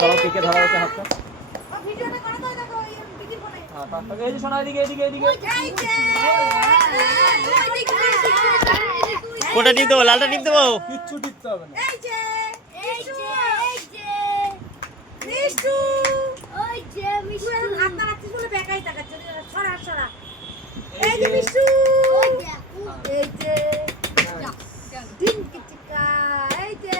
ধরো কেকে ধরো ওকে হাতটা ভিডিওটা করো তো দেখো দিদি ফোনে হ্যাঁ তারপরে এই যে শোনা এদিকে কোটা টিপ দেবো লালটা টিপ দেবো কিচ্ছু টিপতে হবে না এই যে মিষ্টু ওই যে মিষ্টু হাত না রাখছিস বলে বেকাই তাকাচ্ছে ছড়া এই যে মিষ্টু এই যে ডিম কিচকা এই যে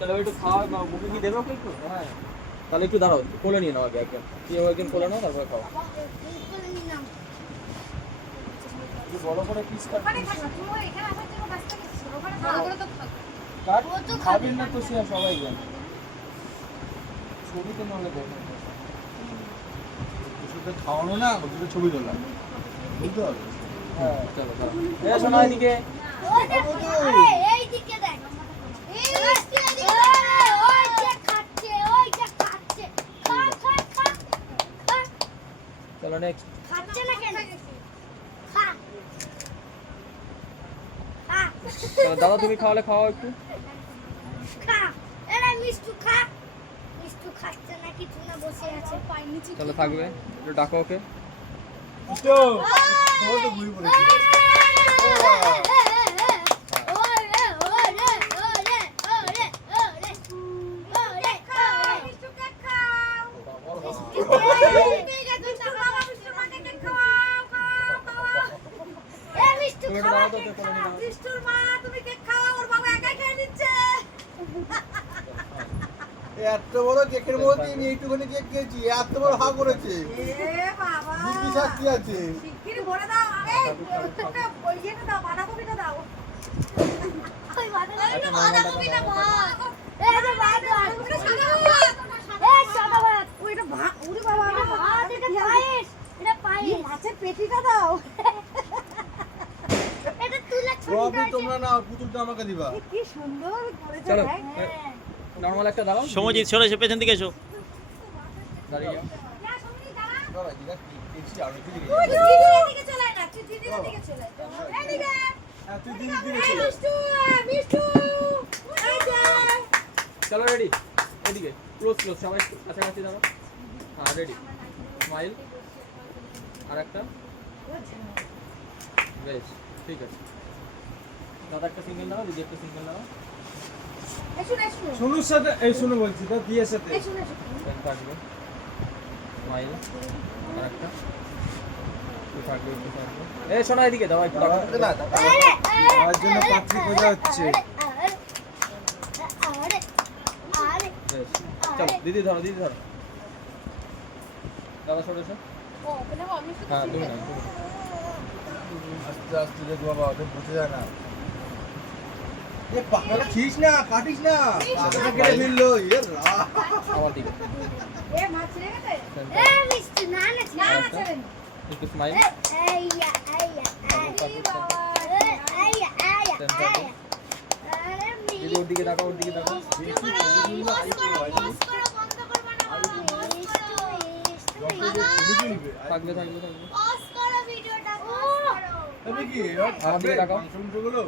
চলো একটু খাওয়া মুখে কি দেবো একটু হ্যাঁ তাহলে একটু দাঁড়াও কোলে নিয়ে নাও আগে একদম কি একদম কোলে নাও তারপরে খাও বড় করে পিস কাট ওখানে খাও তুমি এখানে আসার জন্য ব্যস্ত গেছিস ওখানে খাও ওগুলো তো খাবে কাট খাবেন না তো সবাই জানে ছবিতে নাহলে দেখো ওষুধটা খাওয়ানো না ওষুধে ছবি তোলা বুঝতে হবে হ্যাঁ চলো এই শোনা এদিকে এই দিকে দেখ এই দিকে ওই যে খাচ্ছে খা চলো নেক্সট খাচ্ছে না কেন চলো দাদা তুমি খাওয়ালে খাওয়াও একটু খা এরা মিষ্টু খাচ্ছে না কিছু না বসে আছে চলো থাকবে একটু ডাকো ওকে এত বড় কেকের মধ্যে আমি এইটুখানি কেক খেয়েছি এত বড় হা করেছে কি শাস্তি আছে পেটিটা দাও তোমরা না পুতুলটা আমাকে দিবা কি সুন্দর করেছে চলো দেখ নরমাল একটা দাঁড়াও সমজিৎ চলো এসো পেছন দিকে এসো দাঁড়িয়ে যাও বাবা জিজ্ঞাসা করছি আর একটু দিকে ওই দিদির দিকে চলে না দিদির দিকে চলে এদিকে তুই দিকে দিকে এই মিষ্টু এই যে চলো রেডি এদিকে ক্লোজ সবাই কাছাকাছি দাঁড়াও হ্যাঁ রেডি স্মাইল আর একটা বেশ ঠিক আছে দাদা একটা সিঙ্গেল নাও দিদি একটা সিঙ্গেল নাও শুনুর সাথে এই শুনু বলছি তো বিয়ের সাথে পেন থাকবে স্মাইল আর একটা একটু থাকবে এই শোনা এদিকে দাও একটু দাও না তার জন্য পাত্রী খোঁজা হচ্ছে বেশ চলো দিদি ধরো দাদা সরে এসো হ্যাঁ তুমি না আস্তে আস্তে দেখ বাবা ওদের বুঝে যায় না এ পাকড়া খিস না কাটিস না পাকড়া কেটে ফেললো এ রা আমার দিকে এ মাছ ছেড়ে গেছে এ মিষ্টু না ছেড়ে একটু স্মাইল আইয়া বাবা আরে দিদি ওর দিকে তাকাও বন্ধ করবা না থাকবে পজ করো ভিডিওটা পজ করো তবে কি আমার দিকে তাকাও ফাংশন গুলো